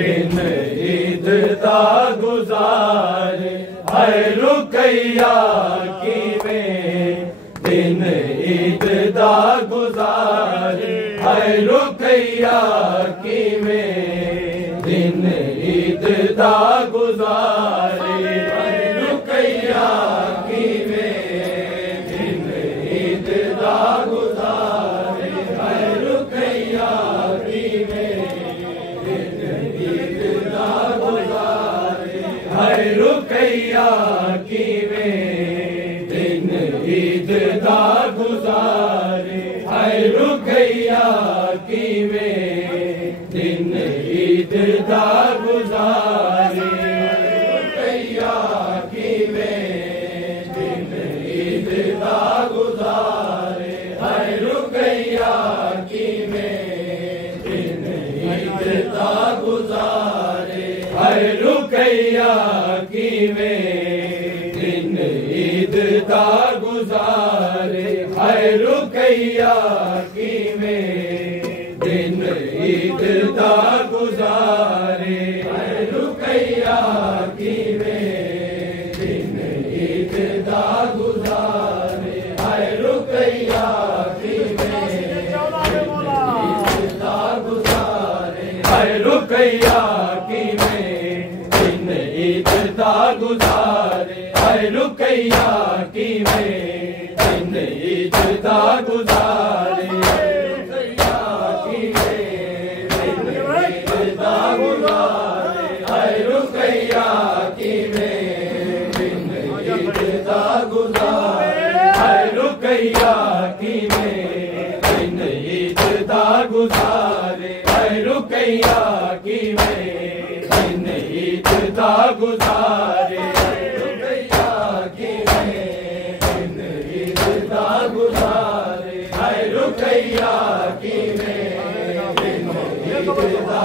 दिन ईद दा गुजारे है रुकैया की में, दिन ईद दा गुजारे है रुकैया की में, दिन ईद दा गुजारे है रुकैया की में, दिन ईद दा गुजारे है रुकैया की में, दिन ईद दा गुजारे है रुकैया की में, दिन ईद दा गुजारे है रुकैया की में, दिन ईद दा गुजारे रुकैया की में, दिन ईद दा गुजारे है रुकैया की में, दिन ईद दा गुजारे है रुकैया की में, दिन ईद दा गुजारे है रुकैया की में, दिन ईद दा गुजारे है रुकैया की में, दिन ईद दा गुजारे है रुकैया की में, ईद दा गुजारे है रुकैया की में, दिन ईद दा गुजारे है रुकैया की में, दिन ईद दा गुजारे रुकैया की में, दिन ईद दा गुजारे है रुकैया की में, दिन ईद दा गुजारे है रुकैया की में, दिन ईद दा गुजारे है रुकैया की में, दिन ईद दा गुजारे है रुकैया की में, दिन ईद दा गुजारे है रुकैया की में, दिन ईद दा गुजारे है रुकैया की में, दिन ईद दा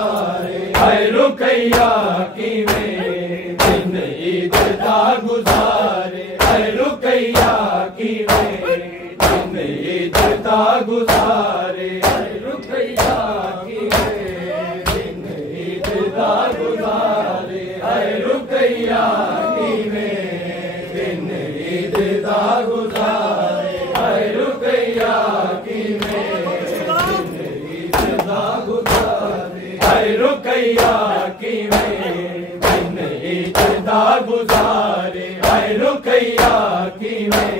गुजारे है रुकैया की में, दिन ईद दा गुजारे है रुकैया की में, दिन ईद दा गुजारे है रुकैया की में, दिन ईद दा गुजारे है रुकैया की में, दिन ईद दा गुजारे है रुकैया की में, दिन ईद दा गुजारे है रुकैया की में,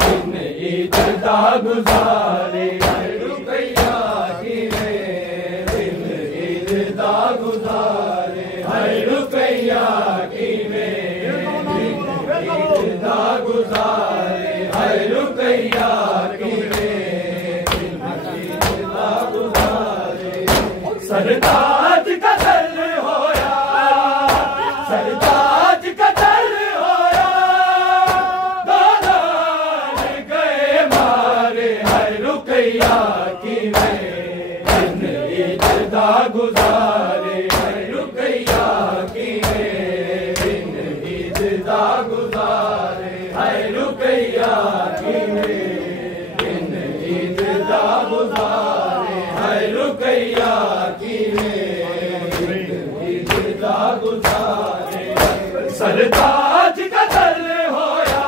दिन ईद दा गुजारे है रुकैया की में, दिन ईद दा गुजारे है रुकैया की में, दिन ईद दा गुजारे है रुकैया की में, दिन ईद दा गुजारे सरताज का दर होया, सरताज का दर होया, दादार गए मारे है रुकैया की में, दिन ईद दा गुजारे है रुकैया की में, दिन ईद दा गुजारे है रुकैया की में, दिन ईद दा गुजारे है रुकैया की में, दिन ईद दा गुजारे सरताज का दर होया,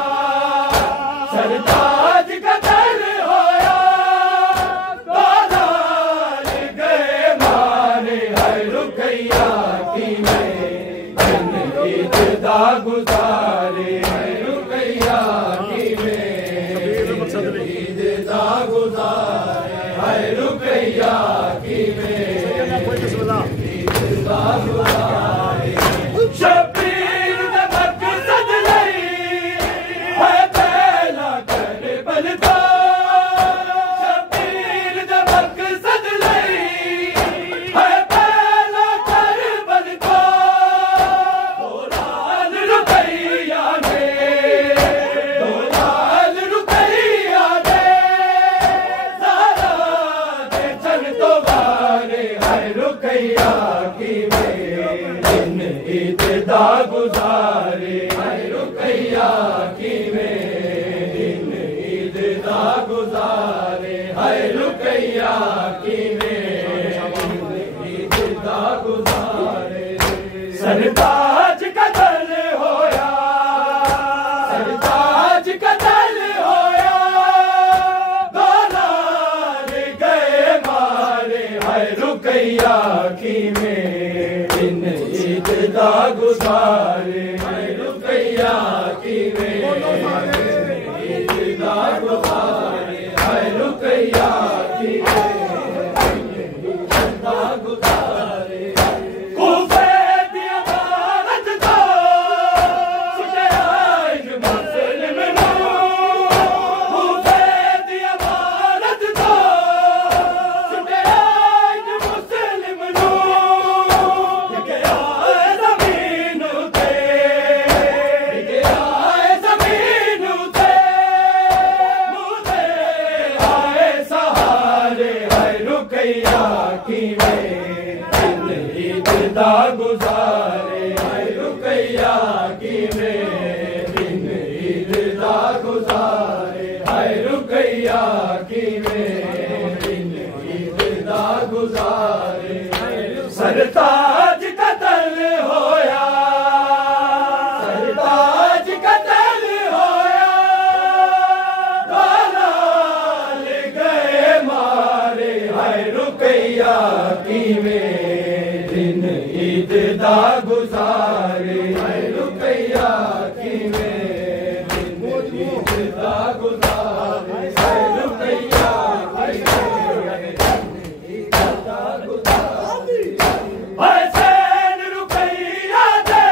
सरताज का दर होया, दादार गए मारे है रुकैया की में, दिन ईद दा गुजारे है रुकैया की में, दिन ईद दा गुजारे है रुकैया की में, हाय रुकैया की ईद दा गुजारे सरताज कतल होया सरताज कतल होया गोलाल गए मारे हाय रुकैया की दिन ईद दा गुजारे हाय रुकैया की ईद दा गुजारे हाय रुकैया की गुजारे हाय रुकैया की दिन ईद दा गुजारे हाय रुकैया की दिन ईद दा गुजारे सरताज कतल होया सरताज कतल होया गोलाल गए मारे हाय रुकैया की दिन ईद दा गुजारे हाय रुकैया की दिन ईद दा गुजारे हाय रुकैया की ईद दा गुजारे हाय सैन रुकैया दे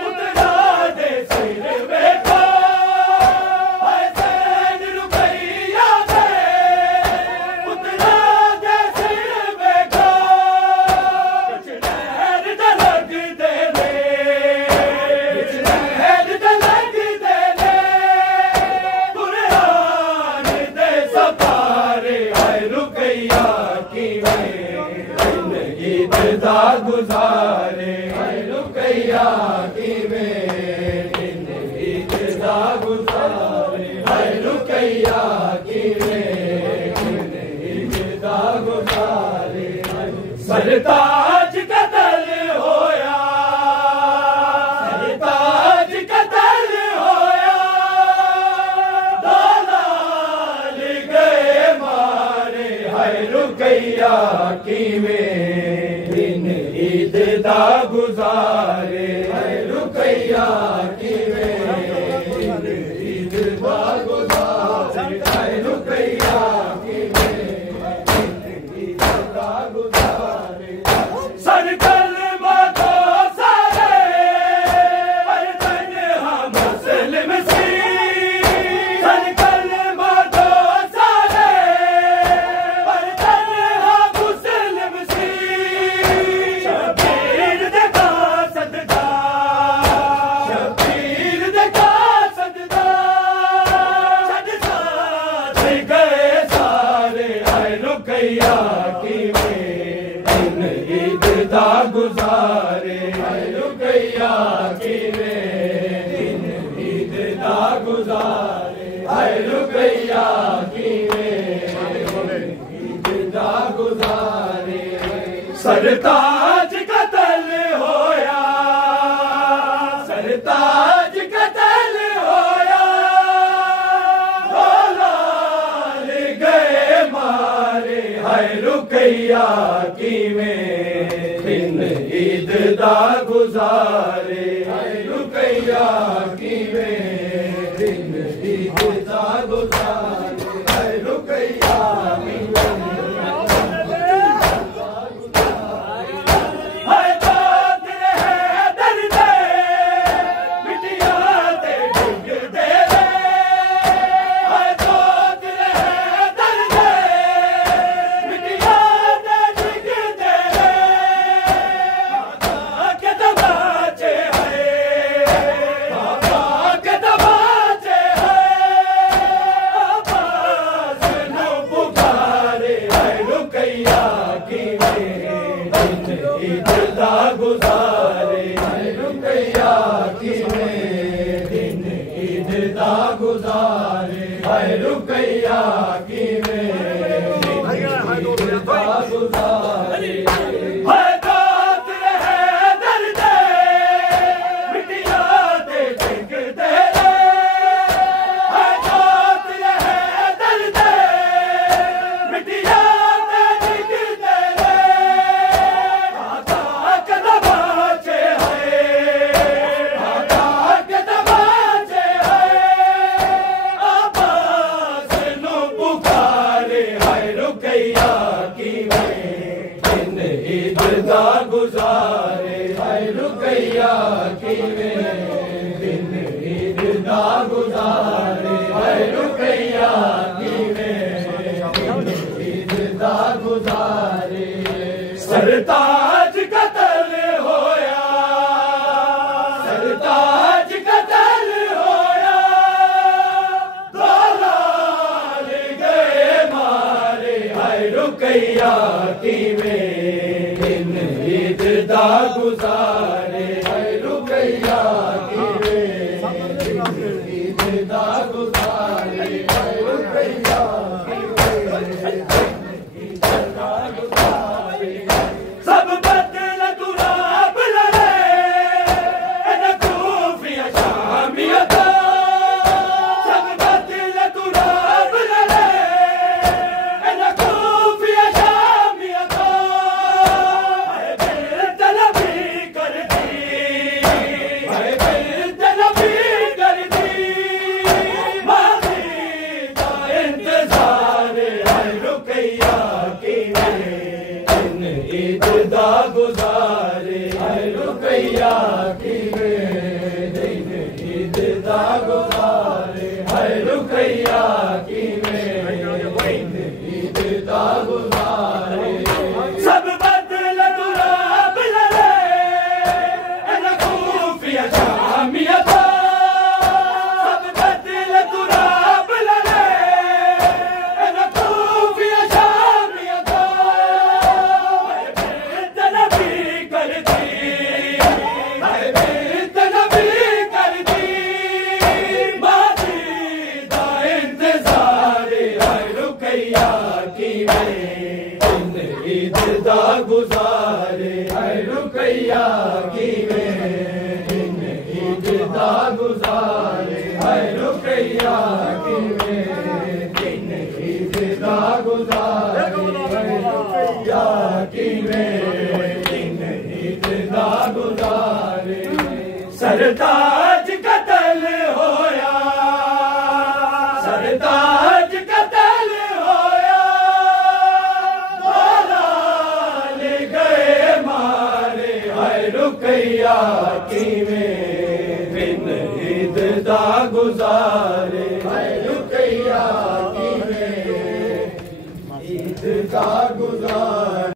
पुतला दे सिर बैठा हाय सैन रुकैया दे पुतला दे सिर बैठा ईद दा गुजारे हाय रुकैया की दिन ईद दा गुजारे हाय रुकैया की दिन ईद दा गुजारे सरताज कतल होया सरताज कतल होया गोलाल गए मारे हाय रुकैया की दिन ईद दा गुजारे हाय रुकैया की दिन ईद दा गुजारे हाय रुकैया की दिन ईद दा गुजारे सरकल मातो सारे पर तन्हा मुस्लिम सी सरकल मातो सारे पर तन्हा मुस्लिम सी शबीर दका सदका शबीर दका सदका सद साथ गए सारे हाय रुकैया की दिन ईद दा गुजारे हाय रुकैया की दिन ईद दा गुजारे हाय रुकैया की ईद दा गुजारे सरताज कतल होया सरताज कतल होया गोलाल गए मारे हाय रुकैया की दिन ईद दा गुजारे हाय रुकैया की दिन ईद दा गुजारे हाय रुकैया की हाय बात रहे दर्द बिटिया ते डिग दे हाय बात रहे दर्द बिटिया ते डिग दे के दबाचे है बाबा के दबाचे है आवाज नो पुकारे हाय रुकैया की दिन ईद दा गुजारे हाय रुकैया की दिन ईद दा गुजारे हाय रुकैया की दिन ईद दा गुजारे हाय रुकैया ईद दा गुजारे सरताज कतल होया सरताज कतल होया दलाल गए मारे हाय रुकैया दिन ईद दा गुजारे हाय रुकैया ईद दा गुजारे हाय रुकैया सब बदल गुलाब लड़े न खूफिया शामियत सब बदल गुलाब लड़े न खूफिया शामियत बेतलबी करती बेतलबी करती माजी का इंतजार है रुकैया ईद दा गुजारे हाय रुकैया दिन ईद दा गुजारे हाय रुकैया दिन ईद दा गुजारे सब बदल गुलाब लड़े न खूफिया शामियत सब बदल गुलाब लड़े न खूफिया शामियत ईद दा गुजारे हाय रुकैया दिन ईद दा गुजारे हाय रुकैया दिन ईद दा गुजारे हाय रुकैया दिन ईद दा गुजारे सरताज कतल होया सरताज कतल होया दलाल गए मारे हाय रुकैया